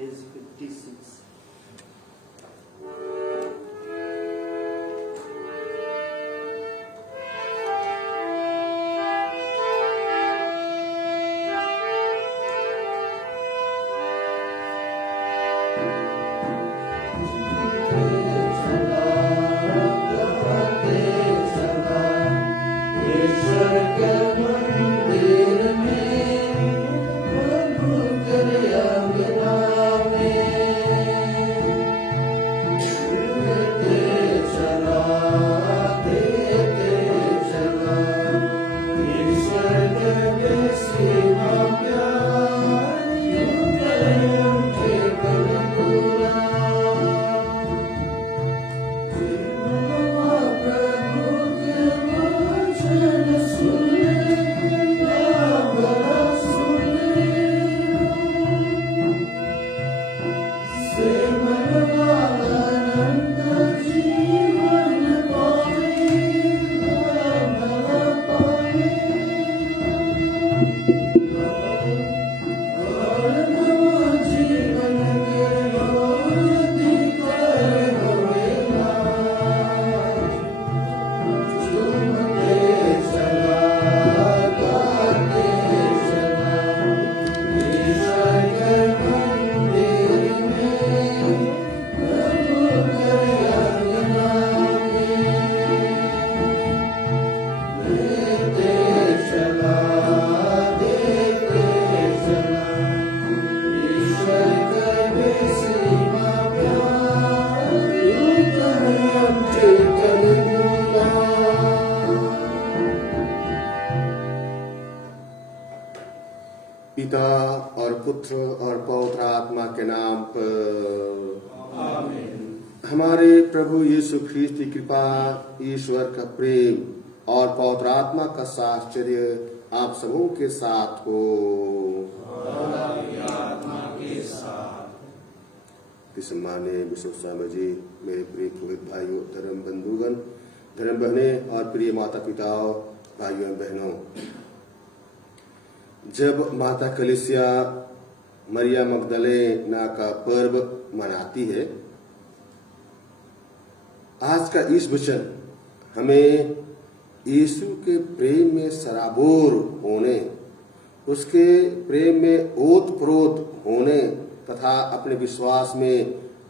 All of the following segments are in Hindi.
page 56. पिता और पुत्र और पवित्र आत्मा के नाम पर आमीन। हमारे प्रभु यीशु ख्रीस्त की कृपा, ईश्वर का प्रेम और पवित्र आत्मा का साहचर्य आप सबों के साथ हो। और आपकी आत्मा के साथ। इस मान्य विश्व स्वामी जी, मेरे प्रिय पुरोहित भाइयों, धर्म बंधुगण, धर्म बहनें और प्रिय माता पिताओं, भाइयों एवं बहनों, जब माता कलीसिया मरिया मगदलेना का पर्व मनाती है, आज का इस वचन हमें यीशु के प्रेम में सराबोर होने, उसके प्रेम में ओतप्रोत होने तथा अपने विश्वास में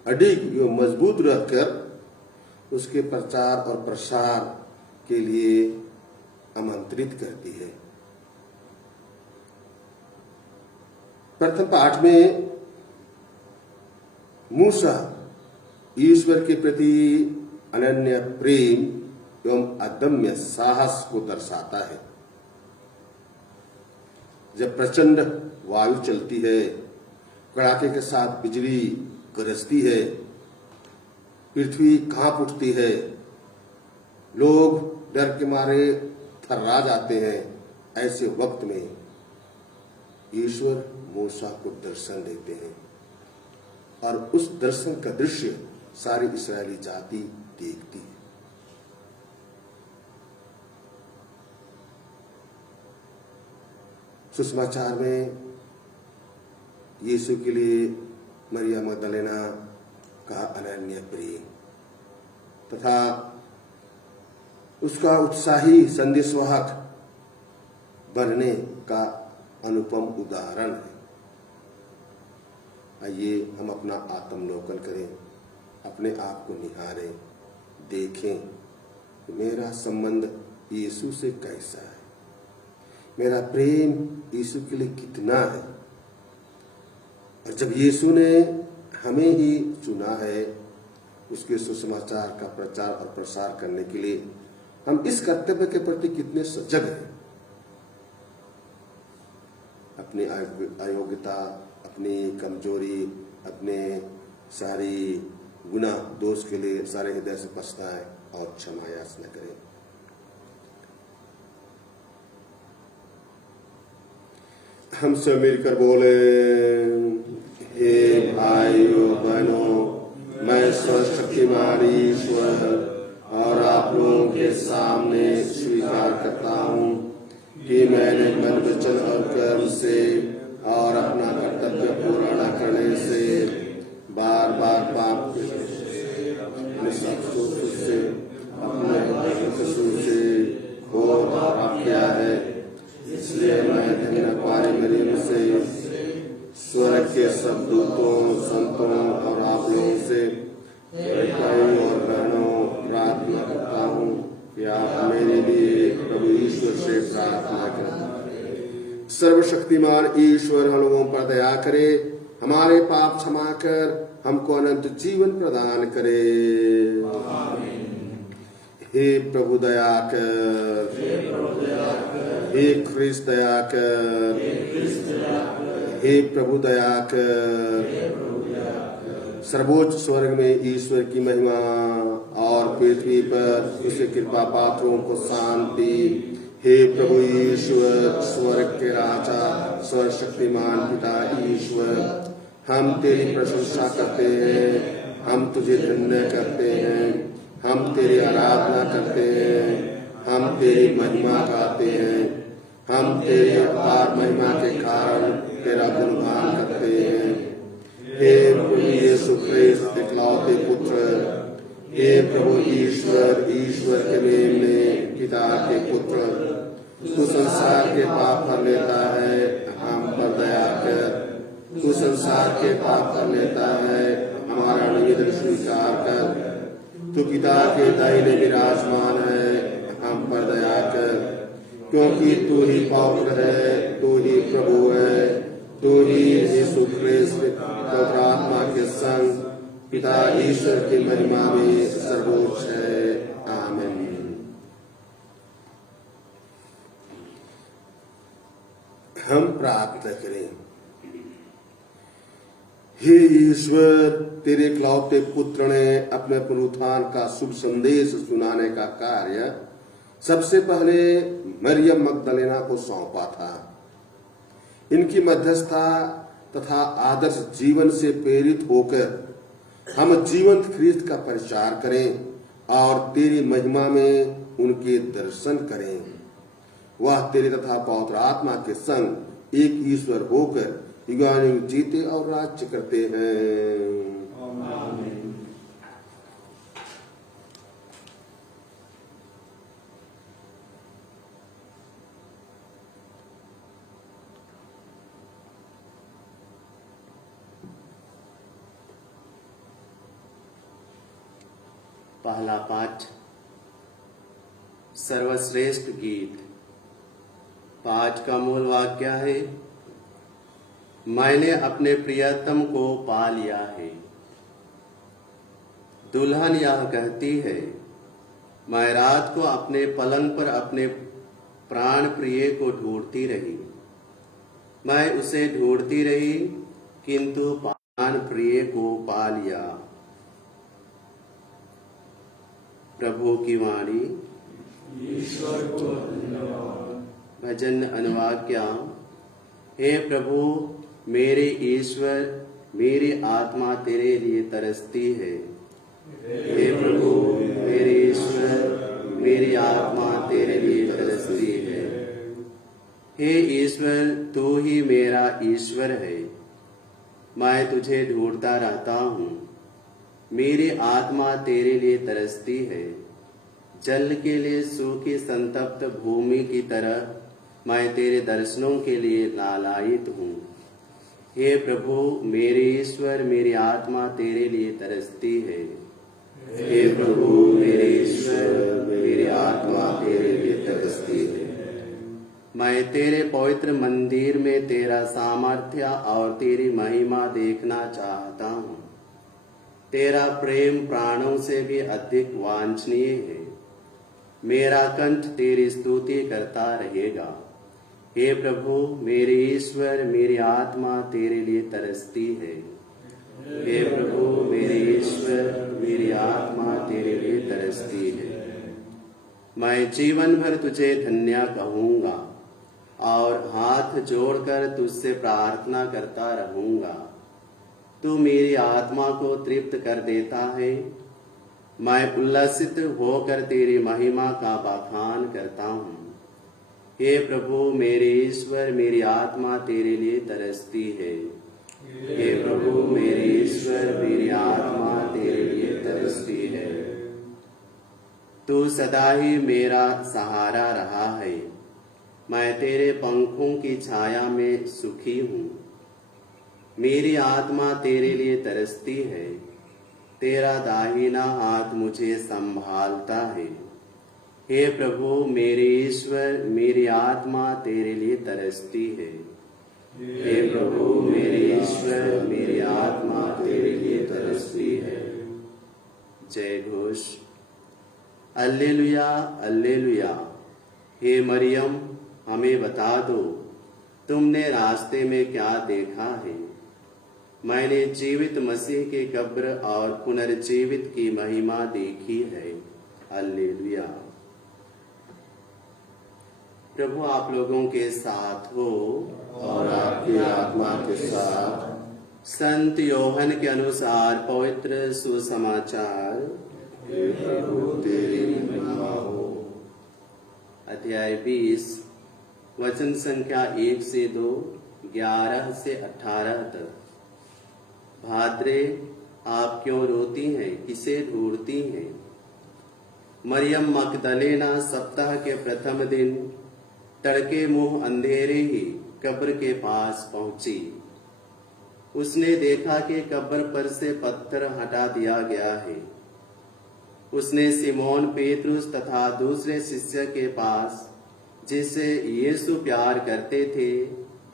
अडिग एवं मजबूत रहकर उसके प्रचार और प्रसार के लिए आमंत्रित करती है। प्रथम पाठ में मूसा ईश्वर के प्रति अनन्य प्रेम एवं अदम्य साहस को दर्शाता है। जब प्रचंड वायु चलती है, कड़ाके के साथ बिजली गरजती है, पृथ्वी कांप उठती है, लोग डर के मारे थर्रा जाते हैं, ऐसे वक्त में ईश्वर मूसा को दर्शन देते हैं और उस दर्शन का दृश्य सारी इस्राएली जाति देखती है। सुसमाचार में यीशु के लिए मरिया मगदलेना का अनन्य प्रेम तथा उसका उत्साही संदेशवाहक बनने का अनुपम उदाहरण है। आइए हम अपना आत्मलोकन करें, अपने आप को निहारें, देखें कि मेरा संबंध यीशु से कैसा है, मेरा प्रेम यीशु के लिए कितना है। और जब यीशु ने हमें ही चुना है उसके सुसमाचार का प्रचार और प्रसार करने के लिए, हम इस कर्तव्य के प्रति कितने सजग हैं। अपनी अयोग्यता, अपनी कमजोरी, अपने सारी गुनाह दोष के लिए सारे हृदय से पछताएं और क्षमा याचना करें। हमसे मिलकर बोले, हे भाइयों बहनों, मैं सर्वशक्तिमान ईश्वर और आप लोगों के सामने स्वीकार करता हूँ कि मैंने मन, वचन और कर्म से और अपना कर्तव्य पूरा न करने से सब दूतों, संतों और आप लोगों से भाई और बहनों प्रार्थना करता हूँ कि आप मेरे लिए प्रभु ईश्वर से प्रार्थना करें। सर्वशक्तिमान ईश्वर हम लोगों पर दया करे, हमारे पाप क्षमा कर हमको अनंत जीवन प्रदान करे। हे प्रभु दया कर, हे ख्रिस्त दया कर, हे प्रभु दया कर। सर्वोच्च स्वर्ग में ईश्वर की महिमा और पृथ्वी पर उसके कृपा पात्रों को शांति। हे प्रभु ईश्वर, स्वर्ग के राजा, सर्वशक्तिमान पिता ईश्वर, हम तेरी प्रशंसा करते हैं, हम तुझे धन्य करते हैं, हम तेरी आराधना करते हैं, हम तेरी महिमा गाते हैं, हम तेरी अपार महिमा के कारण तेरा गुणगान करते हैं। हे प्रभु यीशु ख्रिस्त इकलौते पुत्र, हे प्रभु ईश्वर, ईश्वर के मेमने पिता के पुत्र, तू संसार के पाप कर लेता है, हम पर दया कर। तू संसार के पाप कर लेता है, हमारा निवेदन स्वीकार कर। तू पिता के दाहिने विराजमान है, हम पर दया कर, क्योंकि तू ही पवित्र है, तू ही प्रभु है, तू ही यीशु ख्रिस्त पवित्र आत्मा के संग पिता ईश्वर की महिमा में सर्वोच्च है। आमीन। हम प्रार्थना करें। हे ईश्वर, तेरे इकलौते पुत्र ने अपने पुनरुत्थान का शुभ संदेश सुनाने का कार्य सबसे पहले मरियम मगदलेना को सौंपा था। इनकी मध्यस्थता तथा आदर्श जीवन से प्रेरित होकर हम जीवंत ख्रिस्त का प्रचार करें और तेरी महिमा में उनके दर्शन करें। वह तेरे तथा पवित्र आत्मा के संग एक ईश्वर होकर युगानुयुग जीते और राज्य करते हैं। पहला पाठ, सर्वश्रेष्ठ गीत। पाठ का मूल वाक्य है, मैंने अपने प्रियतम को पा लिया है। दुल्हन यह कहती है, मैं रात को अपने पलंग पर अपने प्राण प्रिय को ढूंढती रही। मैं उसे ढूंढती रही, किंतु प्राण प्रिय को पा लिया। प्रभु की वाणी। ईश्वर को धन्यवाद। भजन अनुवाक्या। हे प्रभु मेरे ईश्वर, मेरी आत्मा तेरे लिए तरसती है। हे प्रभु मेरे ईश्वर, मेरी आत्मा तेरे लिए तरसती है। हे ईश्वर, तू ही मेरा ईश्वर है, मैं तुझे ढूंढता रहता हूँ। मेरी आत्मा तेरे लिए तरसती है, जल के लिए सूखी संतप्त भूमि की तरह मैं तेरे दर्शनों के लिए लालायित हूँ। हे प्रभु मेरे ईश्वर, मेरी आत्मा तेरे लिए तरसती है। हे प्रभु मेरे ईश्वर, मेरी आत्मा तेरे लिए तरसती है। मैं तेरे पवित्र मंदिर में तेरा सामर्थ्य और तेरी महिमा देखना चाहता हूँ। तेरा प्रेम प्राणों से भी अधिक वांछनीय है। मेरा कंठ तेरी स्तुति करता रहेगा। हे प्रभु मेरे ईश्वर, मेरी आत्मा तेरे लिए तरसती है। हे प्रभु मेरे ईश्वर, मेरी आत्मा तेरे लिए तरसती है। मैं जीवन भर तुझे धन्य कहूँगा और हाथ जोड़कर तुझसे प्रार्थना करता रहूँगा। तू मेरी आत्मा को तृप्त कर देता है। मैं उल्लसित होकर तेरी महिमा का बखान करता हूँ। हे प्रभु मेरे ईश्वर, मेरी आत्मा तेरे लिए तरसती है। हे प्रभु मेरे ईश्वर, मेरी आत्मा तेरे लिए तरसती है। तू सदा ही मेरा सहारा रहा है। मैं तेरे पंखों की छाया में सुखी हूँ। मेरी आत्मा तेरे लिए तरसती है, तेरा दाहिना हाथ मुझे संभालता है। हे प्रभु मेरे ईश्वर, मेरी आत्मा तेरे लिए तरसती है। हे प्रभु मेरे ईश्वर, मेरी आत्मा तेरे लिए तरसती है। जय घोष। Alleluia alleluia. हे मरियम, हमें बता दो, तुमने रास्ते में क्या देखा है? मैंने जीवित मसीह के कब्र और पुनर्जीवित की महिमा देखी है। हालेलुया। प्रभु आप लोगों के साथ हो और आपकी आत्मा के साथ। संत योहन के अनुसार पवित्र सुसमाचार। हे प्रभु तेरी महिमा हो। अध्याय 20 वचन संख्या 1 से 2, 11 से 18 तक। भाद्रे, आप क्यों रोती हैं? किसे ढूंढती हैं? मरियम मगदलेना सप्ताह के प्रथम दिन तड़के मुंह अंधेरे ही कब्र के पास पहुंची। उसने देखा कि कब्र पर से पत्थर हटा दिया गया है। उसने सिमोन पेतरुस तथा दूसरे शिष्य के पास, जिसे यीशु प्यार करते थे,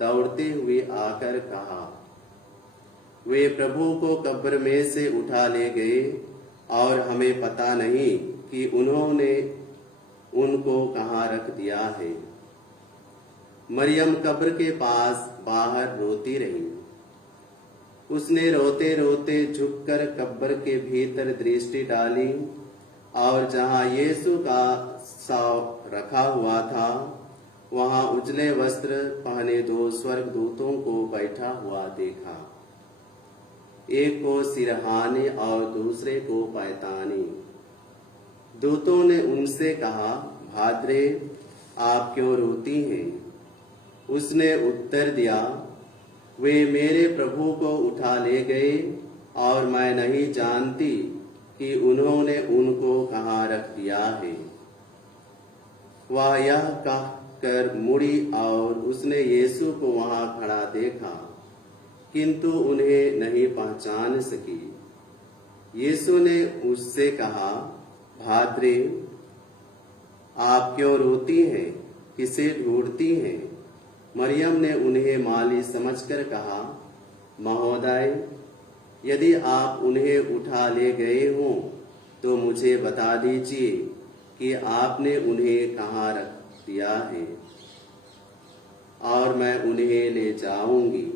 दौड़ते हुए आकर कहा। वे प्रभु को कब्र में से उठा ले गए और हमें पता नहीं कि उन्होंने उनको कहाँ रख दिया है। मरियम कब्र के पास बाहर रोती रही। उसने रोते रोते झुककर कब्र के भीतर दृष्टि डाली और जहाँ यीशु का शव रखा हुआ था, वहाँ उजले वस्त्र पहने 2 स्वर्गदूतों को बैठा हुआ देखा। एक को सिरहाने और दूसरे को पैतानी। दूतों ने उनसे कहा, भाद्रे, आप क्यों रोती हैं? उसने उत्तर दिया, वे मेरे प्रभु को उठा ले गए और मैं नहीं जानती कि उन्होंने उनको कहाँ रख दिया है। वह यह कहकर मुड़ी और उसने यीशु को वहां खड़ा देखा, किंतु उन्हें नहीं पहचान सकी। यीशु ने उससे कहा, भाद्रे, आप क्यों रोती हैं? किसे ढूंढती हैं? मरियम ने उन्हें माली समझकर कहा, महोदय, यदि आप उन्हें उठा ले गए हों तो मुझे बता दीजिए कि आपने उन्हें कहाँ रख दिया है और मैं उन्हें ले जाऊंगी।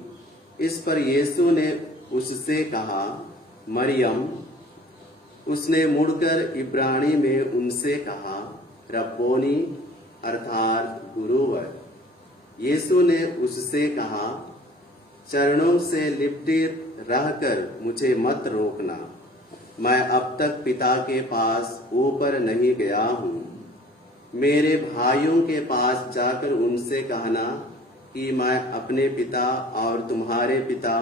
इस पर यीशु ने उससे कहा, मरियम। उसने मुड़कर इब्रानी में उनसे कहा, रब्बोनी, अर्थात गुरुवर। यीशु ने उससे कहा, चरणों से लिपटे रहकर मुझे मत रोकना। मैं अब तक पिता के पास ऊपर नहीं गया हूँ। मेरे भाइयों के पास जाकर उनसे कहना कि मैं अपने पिता और तुम्हारे पिता,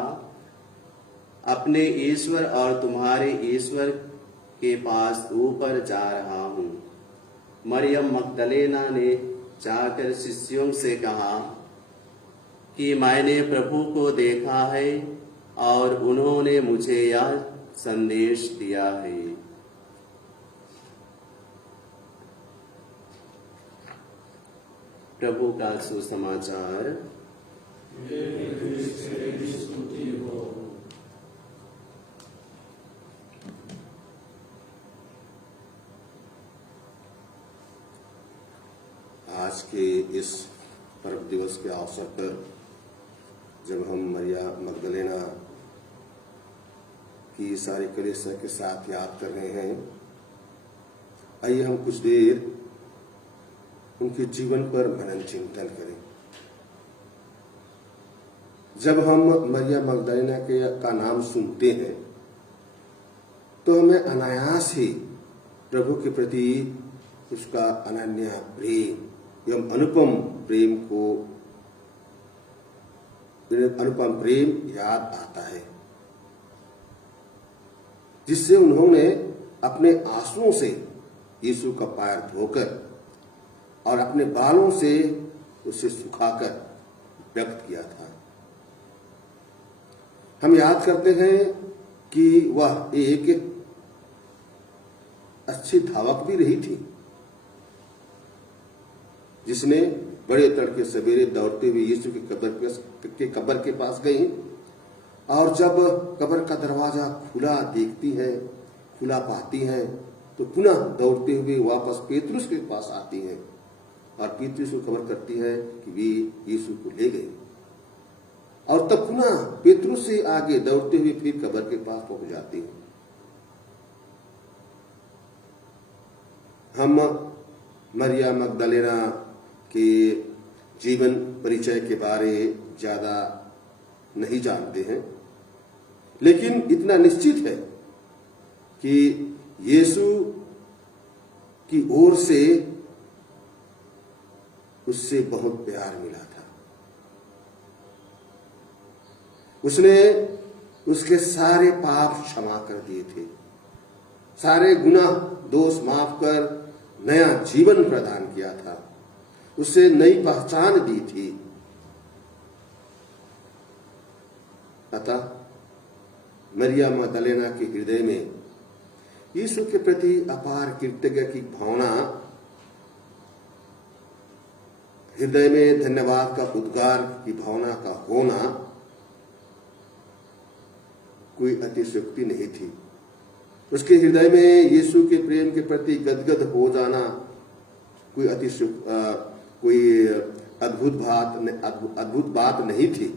अपने ईश्वर और तुम्हारे ईश्वर के पास ऊपर जा रहा हूँ। मरियम मगदलेना ने जाकर शिष्यों से कहा कि मैंने प्रभु को देखा है और उन्होंने मुझे यह संदेश दिया है। प्रभु का सुसमाचार। आज के इस पर्व दिवस के अवसर पर जब हम मरिया मगदलेना की सारी कलीसिया के साथ याद कर रहे हैं, आइए हम कुछ देर उनके जीवन पर मनन चिंतन करें। जब हम मरिया मगदलेना का नाम सुनते हैं तो हमें अनायास ही प्रभु के प्रति उसका अनन्य प्रेम एवं अनुपम प्रेम याद आता है, जिससे उन्होंने अपने आंसुओं से यीशु का पैर धोकर और अपने बालों से उसे सुखाकर व्यक्त किया था। हम याद करते हैं कि वह एक अच्छी धावक भी रही थी, जिसने बड़े तड़के सवेरे दौड़ते हुए यीशु के कब्र के पास गई और जब कब्र का दरवाजा खुला देखती है, खुला पाती है, तो पुनः दौड़ते हुए वापस पेतरुस के पास आती है और पेतरुस को खबर करती है कि वे यीशु को ले गए। और तब पुनः पेतरुस से आगे दौड़ते हुए फिर कब्र के पास पहुंच जाती है। हम मरिया मगदलेना के जीवन परिचय के बारे ज्यादा नहीं जानते हैं, लेकिन इतना निश्चित है कि यीशु की ओर से उससे बहुत प्यार मिला था। उसने उसके सारे पाप क्षमा कर दिए थे, सारे गुनाह दोष माफ कर नया जीवन प्रदान किया था, उसे नई पहचान दी थी। अतः मरिया मगदलेना के हृदय में यीशु के प्रति अपार कृतज्ञता की भावना, हृदय में धन्यवाद का उद्गार की भावना का होना कोई अतिशयोक्ति नहीं थी। उसके हृदय में यीशु के प्रेम के प्रति गदगद हो जाना कोई अद्भुत बात नहीं थी।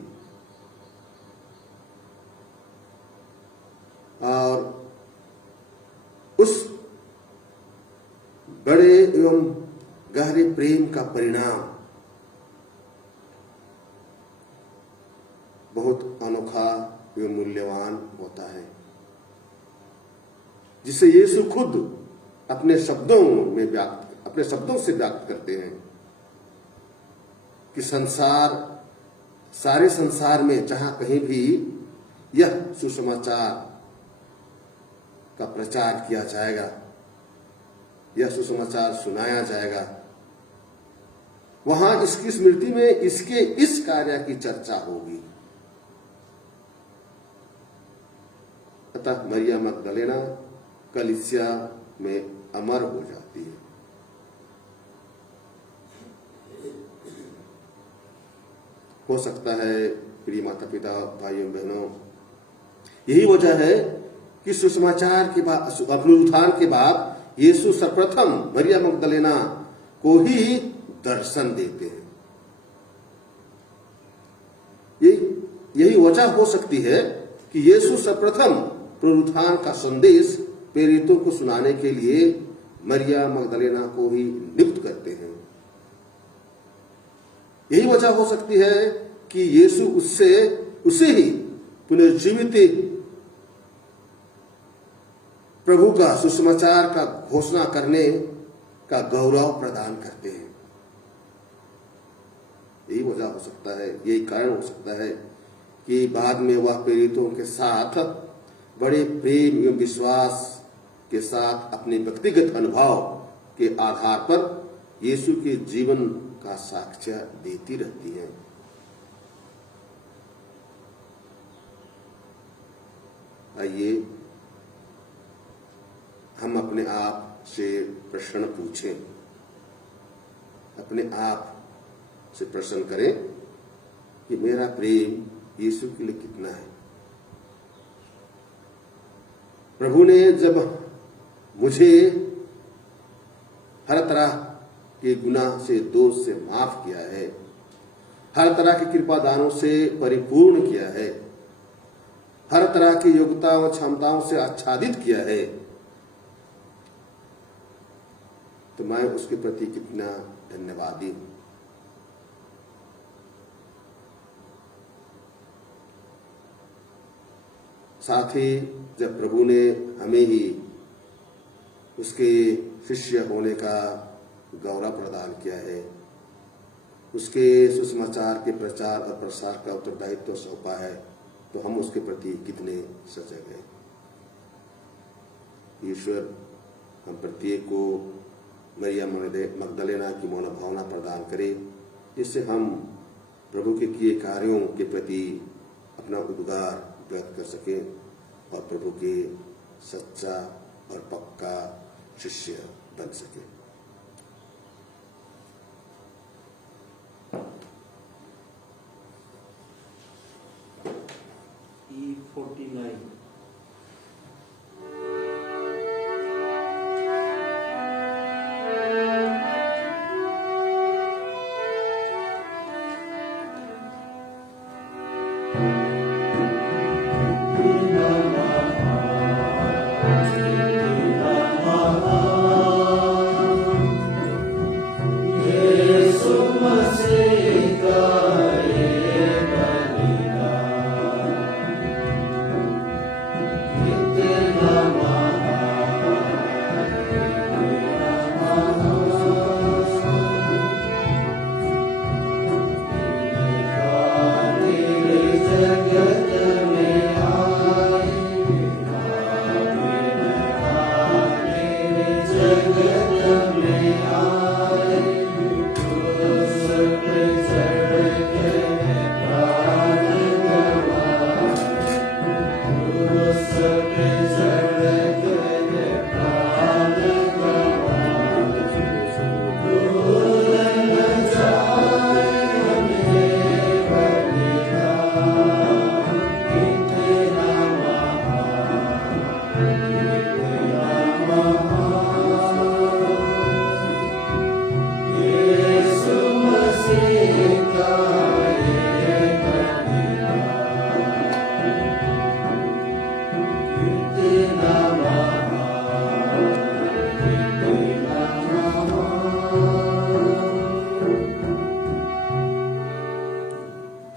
और उस बड़े एवं गहरे प्रेम का परिणाम बहुत अनोखा एवं मूल्यवान होता है, जिसे यीशु खुद अपने शब्दों से व्यक्त करते हैं कि सारे संसार में जहां कहीं भी यह सुसमाचार का प्रचार किया जाएगा, यह सुसमाचार सुनाया जाएगा, वहां इसकी स्मृति में इसके इस कार्य की चर्चा होगी। अतः मरिया मगदलेना कलीसिया में अमर हो जाती है। हो सकता है प्रिय माता पिता भाइयों बहनों, यही वजह है कि सुसमाचार के बाद, पुनरुत्थान के बाद यीशु सर्वप्रथम मरिया मगदलेना को ही दर्शन देते हैं। यही वजह हो सकती है कि यीशु सर्वप्रथम पुनरुत्थान का संदेश प्रेरितों को सुनाने के लिए मरिया मगदलेना को ही नियुक्त करते हैं। यही वजह हो सकती है कि यीशु उसे ही पुनर्जीवित प्रभु का सुसमाचार का घोषणा करने का गौरव प्रदान करते हैं। यही वजह हो सकता है, यही कारण हो सकता है कि बाद में वह प्रेरितों के साथ बड़े प्रेम एवं विश्वास के साथ अपने व्यक्तिगत अनुभव के आधार पर यीशु के जीवन का साक्ष्य देती रहती है। आइए हम अपने आप से प्रश्न पूछें, अपने आप से प्रश्न करें कि मेरा प्रेम यीशु के लिए कितना है। प्रभु ने जब मुझे हर तरह के गुनाह से, दोष से माफ किया है, हर तरह के कृपा दानों से परिपूर्ण किया है, हर तरह की योग्यताओं और क्षमताओं से आच्छादित किया है, तो मैं उसके प्रति कितना धन्यवादी हूं। साथ ही जब प्रभु ने हमें ही उसके शिष्य होने का गौरव प्रदान किया है, उसके सुसमाचार के प्रचार और प्रसार का उत्तरदायित्व सौंपा है, तो हम उसके प्रति कितने सजग हैं। ईश्वर हम प्रत्येक को मरिया मगदलेना की मनोभावना प्रदान करे, जिससे हम प्रभु के किए कार्यों के प्रति अपना उद्गार व्यक्त कर सके और प्रभु के सच्चा और पक्का शिष्य बन सके। E49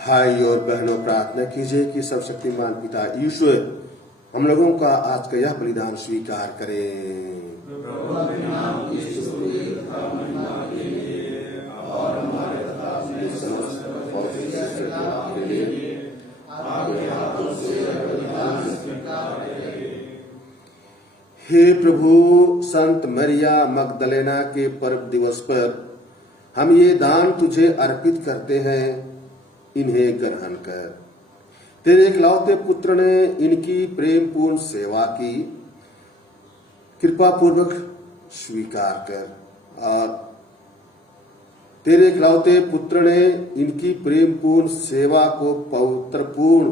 भाई और बहनों, प्रार्थना कीजिए कि सर्वशक्तिमान पिता ईश्वर हम लोगों का आज का यह बलिदान स्वीकार करें। हे प्रभु, संत मरिया मगदलेना के पर्व दिवस पर हम ये दान तुझे अर्पित करते हैं, इन्हें ग्रहण कर। तेरे इकलौते पुत्र ने इनकी प्रेम पूर्ण सेवा की, कृपा पूर्वक स्वीकार कर। और तेरे इकलौते पुत्र ने इनकी प्रेम पूर्ण सेवा को पवित्रपूर्ण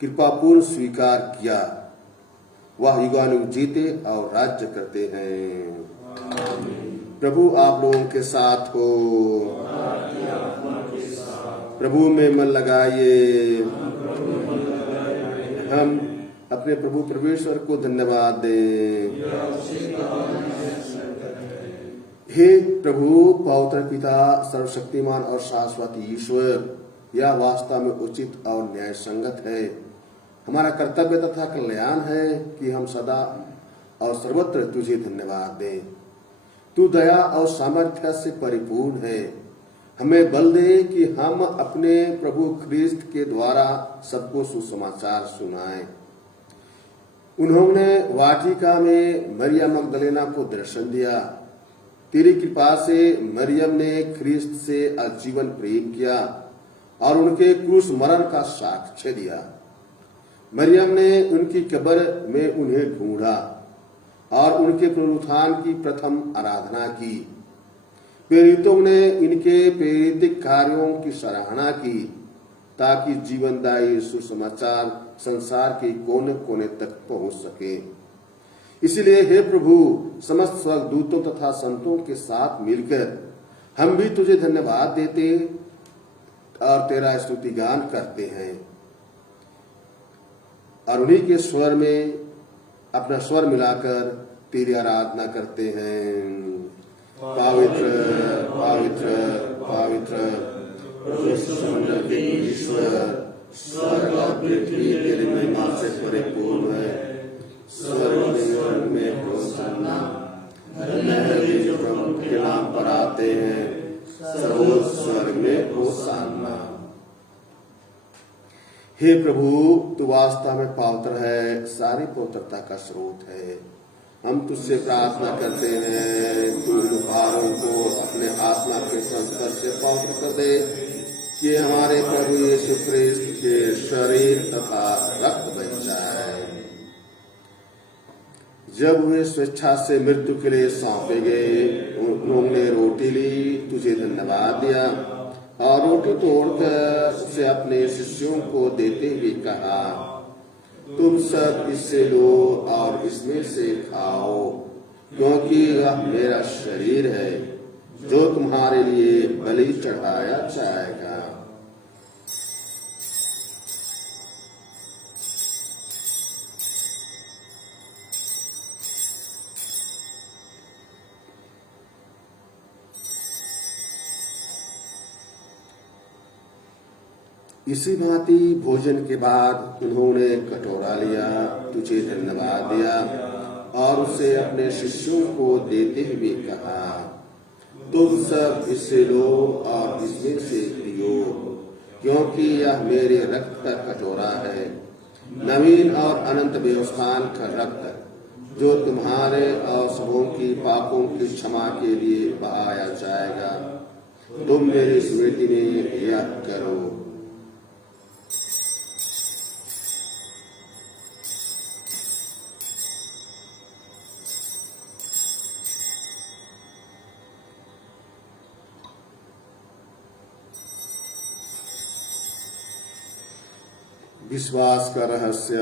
कृपापूर्ण स्वीकार किया। वह युगानुग जीते और राज्य करते हैं। प्रभु आप लोगों के साथ हो। प्रभु में मन लगाइए। हम अपने प्रभु परमेश्वर को धन्यवाद दें। हे प्रभु, पवित्र पिता, सर्वशक्तिमान और शाश्वत ईश्वर, यह वास्तव में उचित और न्याय संगत है। हमारा कर्तव्य तथा कल्याण है कि हम सदा और सर्वत्र तुझे धन्यवाद दें। तू दया और सामर्थ्य से परिपूर्ण है। हमें बल दे कि हम अपने प्रभु ख्रीस्त के द्वारा सबको सुसमाचार सुनाएं। उन्होंने वाटिका में मरियम मगदलेना को दर्शन दिया। तेरी कृपा से मरियम ने ख्रीस्त से आजीवन प्रेम किया और उनके क्रूस मरण का साक्ष्य दिया। मरियम ने उनकी कब्र में उन्हें ढूंढा और उनके पुनरुत्थान की प्रथम आराधना की। प्रेरितों ने इनके प्रेरित कार्यों की सराहना की ताकि जीवनदायी सुसमाचार संसार के कोने कोने तक पहुंच सके। इसलिए हे प्रभु, समस्त स्वर्गदूतों तथा संतों के साथ मिलकर हम भी तुझे धन्यवाद देते और तेरा स्तुतिगान करते हैं और उन्हीं के स्वर में अपना स्वर मिलाकर तेरी आराधना करते हैं। पवित्र पवित्र पवित्र ईश्वर, स्वर्ग और पृथ्वी तेरी महिमा से परिपूर्ण है। स्वर्ग में होशाना, धन्य है जो प्रभु के नाम पर आते हैं। सर्वोच्च स्वर्ग में होशाना। हे प्रभु, तू वास्तव में पवित्र है, सारी पवित्रता का स्रोत है। हम तुझसे प्रार्थना करते हैं, तू इन उपहारों को अपने आत्मा के संस्पर्श से पवित्र कर दे कि हमारे प्रभु यीशु ख्रिस्त के शरीर तथा रक्त बन जाए। जब वे स्वेच्छा से मृत्यु के लिए सौंपे गए, उन्होंने रोटी ली, तुझे धन्यवाद दिया और रोटी तोड़कर उसे अपने शिष्यों को देते हुए कहा, तुम सब इससे लो और इसमें से खाओ, क्योंकि यह मेरा शरीर है जो तुम्हारे लिए बलि चढ़ाया जाएगा। इसी भांति भोजन के बाद उन्होंने कटोरा लिया, तुझे धन्यवाद दिया और उसे अपने शिष्यों को देते हुए कहा, तुम सब इससे लो और इसमें से पियो, क्योंकि यह मेरे रक्त का कटोरा है, नवीन और अनंत व्यवस्थान का रक्त, जो तुम्हारे और सबों की पापों की क्षमा के लिए बहाया जाएगा। तुम मेरी स्मृति में यह करो। विश्वास का रहस्य।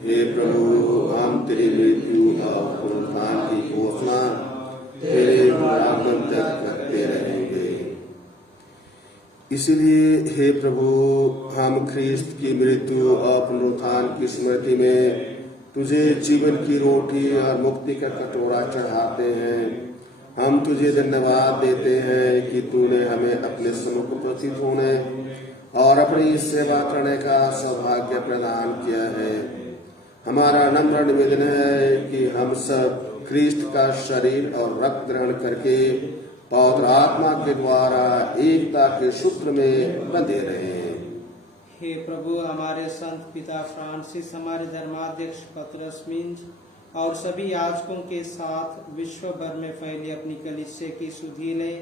हे प्रभु, हम तेरी मृत्यु और पुनरुत्थान की घोषणा तेरे आगमन तक करते रहेंगे। इसलिए हे प्रभु, हम ख्रिस्त की मृत्यु और पुनरुत्थान की स्मृति में तुझे जीवन की रोटी और मुक्ति का कटोरा चढ़ाते हैं। हम तुझे धन्यवाद देते हैं कि तूने हमें अपने सम्मुख उपस्थित होने और अपनी सेवा करने का सौभाग्य प्रदान किया है। हमारा नम्र निवेदन है कि हम सब ख्रिस्त का शरीर और रक्त ग्रहण करके पवित्र आत्मा के द्वारा एकता के सूत्र में बंधे रहे। हे प्रभु, हमारे संत पिता फ्रांसिस, हमारे धर्माध्यक्ष पतरस मिंज और सभी याजकों के साथ विश्व भर में फैली अपनी कलीसिया की सुधि ले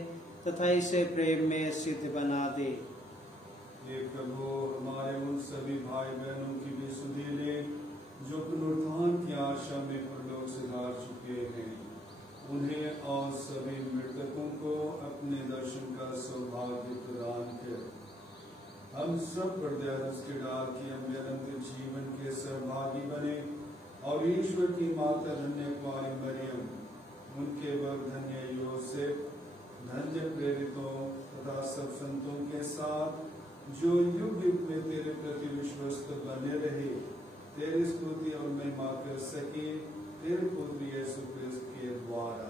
तथा इसे प्रेम में सिद्ध बना दे। हे प्रभु, हमारे उन सभी भाई बहनों की भी सुधि ले जो पुनरुत्थान की आशा में परलोक सिधार चुके हैं। उन्हें और सभी मृतकों को अपने दर्शन का सौभाग्य प्रदान कर हम सब पर दयालु के डाल की हम अनंत जीवन के सहभागी बने और ईश्वर की माता धन्य कुमारी मरियम, उनके धन्य योसेफ, धन्य प्रेरितों तथा सब संतों के साथ जो युग युग में तेरे प्रति विश्वस्त बने रहे, तेरी स्तुति और महिमा कर सके तेरे पुत्र यीशु ख्रिस्त के द्वारा।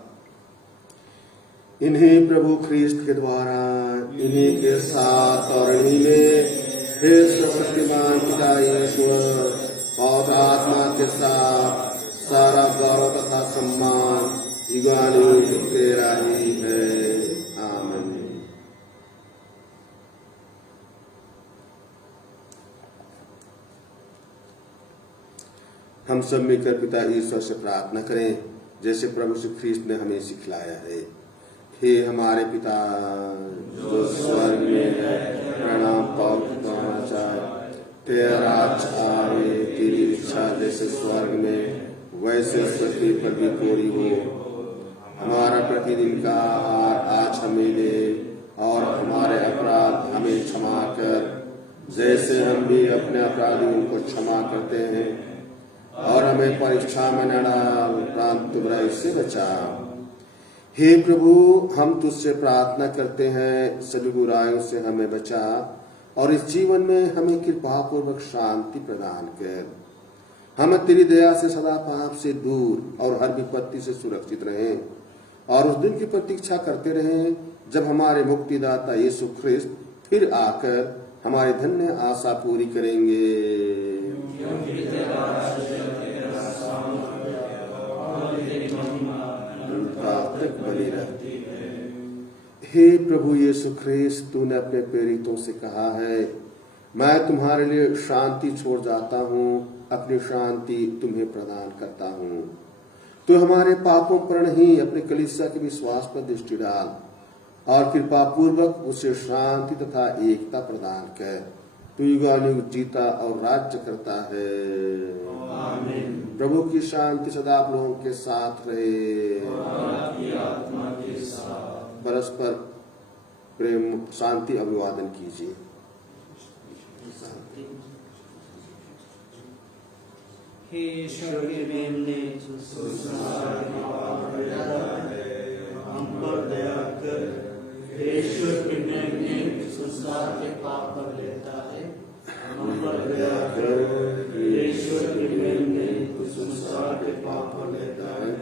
इन्हीं प्रभु ख्रिस्त के द्वारा, इन्हीं के साथ और इन्हीं में हे सर्वशक्तिमान पिता ईश्वर और आत्मा के साथ सारा गौरव तथा सम्मान युगानुयुग तेरा ही है। आमीन। हम सब मिलकर पिता ईश्वर से प्रार्थना करें जैसे प्रभु यीशु ख्रिस्त ने हमें सिखलाया है। हे हमारे पिता जो स्वर्ग में है, प्रणाम पाना चाहे, तेरा राज आए, तेरी इच्छा जैसे स्वर्ग में वैसे पृथ्वी पर भी पूरी हो। हमारा प्रतिदिन का आहार आज हमें दे और हमारे अपराध हमें क्षमा कर, जैसे हम भी अपने अपराधियों को क्षमा करते हैं, और हमें परीक्षा में न डाल, परंतु बुराई से बचा। हे प्रभु, हम तुझसे प्रार्थना करते हैं, सभी बुराइयों से हमें बचा और इस जीवन में हमें कृपा पूर्वक शांति प्रदान कर। हम तेरी दया से सदा पाप से दूर और हर विपत्ति से सुरक्षित रहें और उस दिन की प्रतीक्षा करते रहें जब हमारे मुक्तिदाता यीशु ख्रिस्त फिर आकर हमारी धन्य आशा पूरी करेंगे। तक बनी रहती है। हे प्रभु यीशु ख्रिस्त, तूने अपने प्रेरितों से कहा है, मैं तुम्हारे लिए शांति छोड़ जाता हूँ, अपनी शांति तुम्हें प्रदान करता हूँ। तो हमारे पापों पर नहीं, अपने कलीसिया के विश्वास पर दृष्टि डाल और कृपा पूर्वक उसे शांति तथा एकता प्रदान कर। तू युगानुयुग जीता और राज्य करता है। आमीन। प्रभु की शांति सदा आप लोगों के साथ रहे और आपकी आत्मा के साथ। परस्पर प्रेम शांति अभिवादन कीजिए। हे ईश्वर के मेमने, हम पर दया कर। ईश्वर के मेमने संसार के पाप पर लेता है, हम पर दया कर। ईश्वर के मेमने संसार के पाप पर लेता है,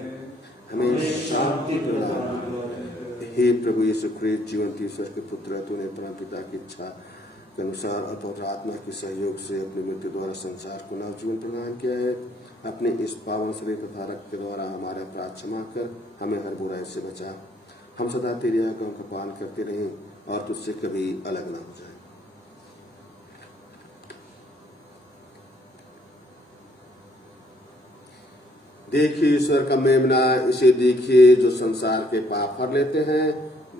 हमें शांति प्रदान कर। हे प्रभु यीशु ख्रीस्त, जीवंत ईश्वर के पुत्र, तूने परम पिता की इच्छा के अनुसार और आत्मा के सहयोग से अपनी मृत्यु द्वारा संसार को नवजीवन प्रदान किया है। अपने इस पावन शरीर तथा रक्त के द्वारा हमारे अपराध क्षमा कर हमें हर बुराई से बचा। हम सदा तेरी आज्ञाओं का पालन करते रहें और तुझसे कभी अलग न हो जाए। देखिए ईश्वर का मेमना, इसे देखिए जो संसार के पाप हर लेते हैं।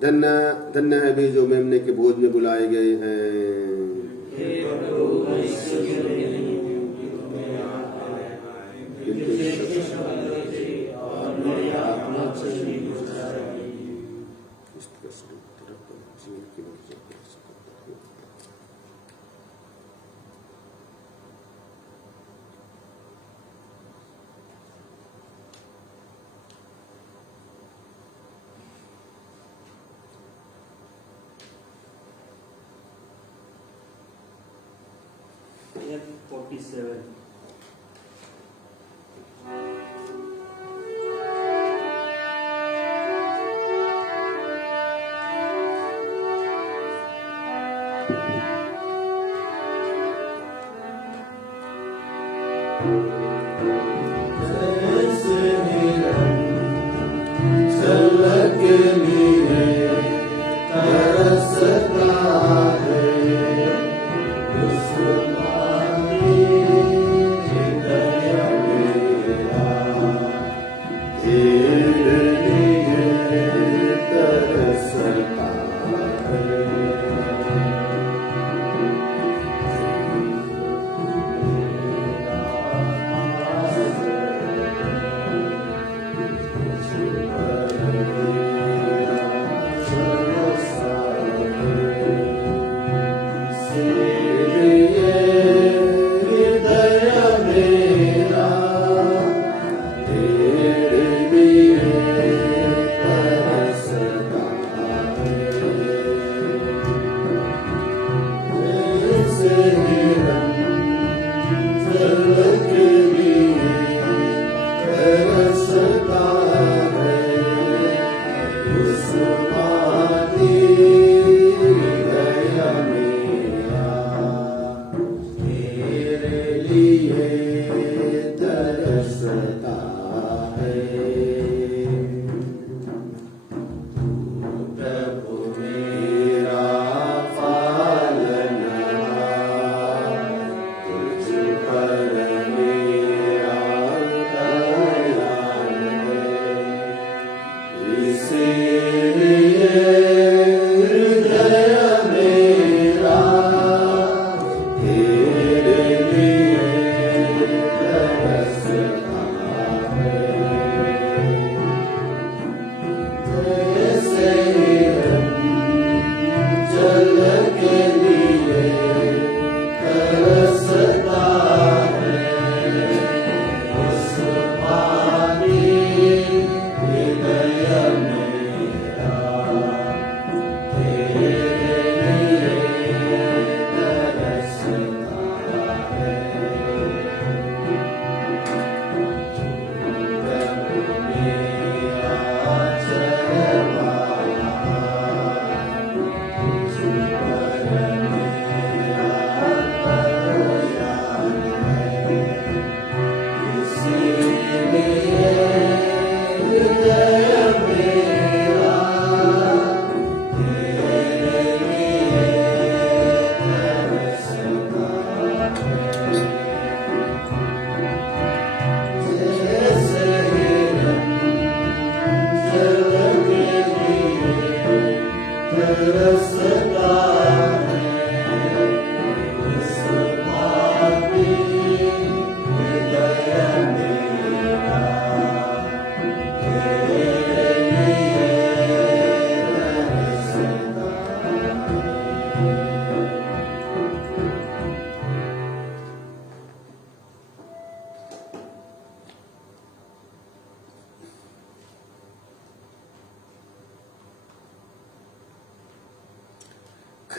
धन्य धन्य है भी जो मेमने के भोज में बुलाए गए हैं। F47.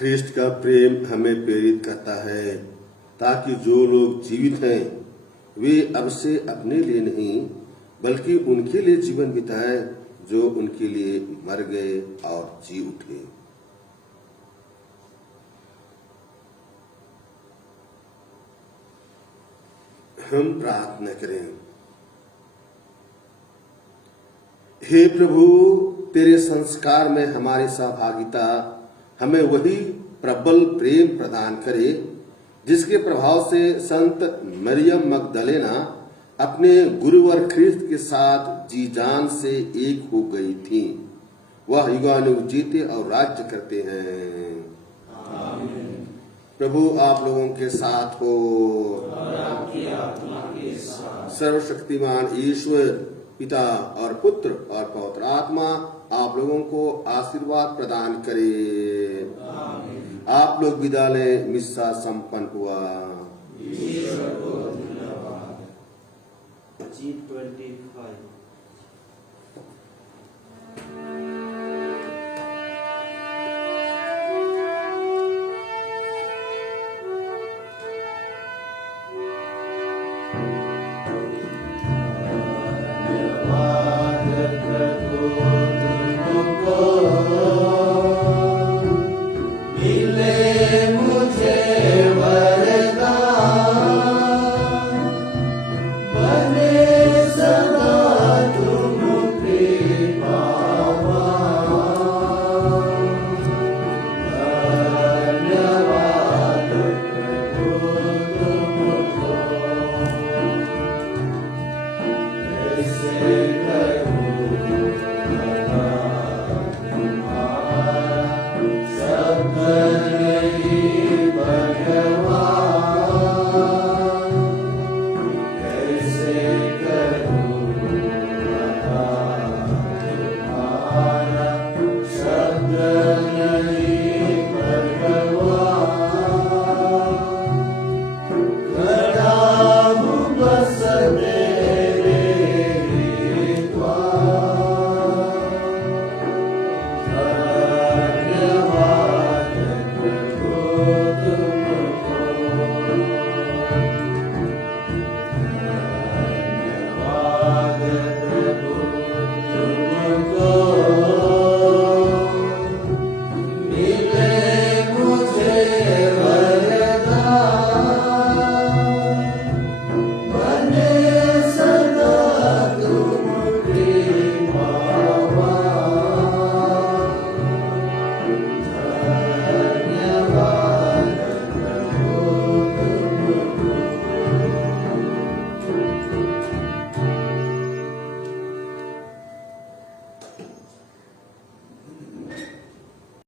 ख्रिस्ट का प्रेम हमें प्रेरित करता है ताकि जो लोग जीवित हैं वे अब से अपने लिए नहीं बल्कि उनके लिए जीवन बिताएं जो उनके लिए मर गए और जी उठे। हम प्रार्थना करें। हे प्रभु, तेरे संस्कार में हमारी सहभागिता हमें वही प्रबल प्रेम प्रदान करे जिसके प्रभाव से संत मरियम मगदलेना अपने गुरुवर ख्रिस्त के साथ जी जान से एक हो गई थी। वह युगानुग जीते और राज्य करते हैं। आमीन। प्रभु आप लोगों के साथ हो और आपकी आत्मा के साथ। सर्वशक्तिमान ईश्वर पिता और पुत्र और पवित्र आत्मा आप लोगों को आशीर्वाद प्रदान करे। आमीन। आप लोग विदा लें। मिस्सा संपन्न हुआ। G25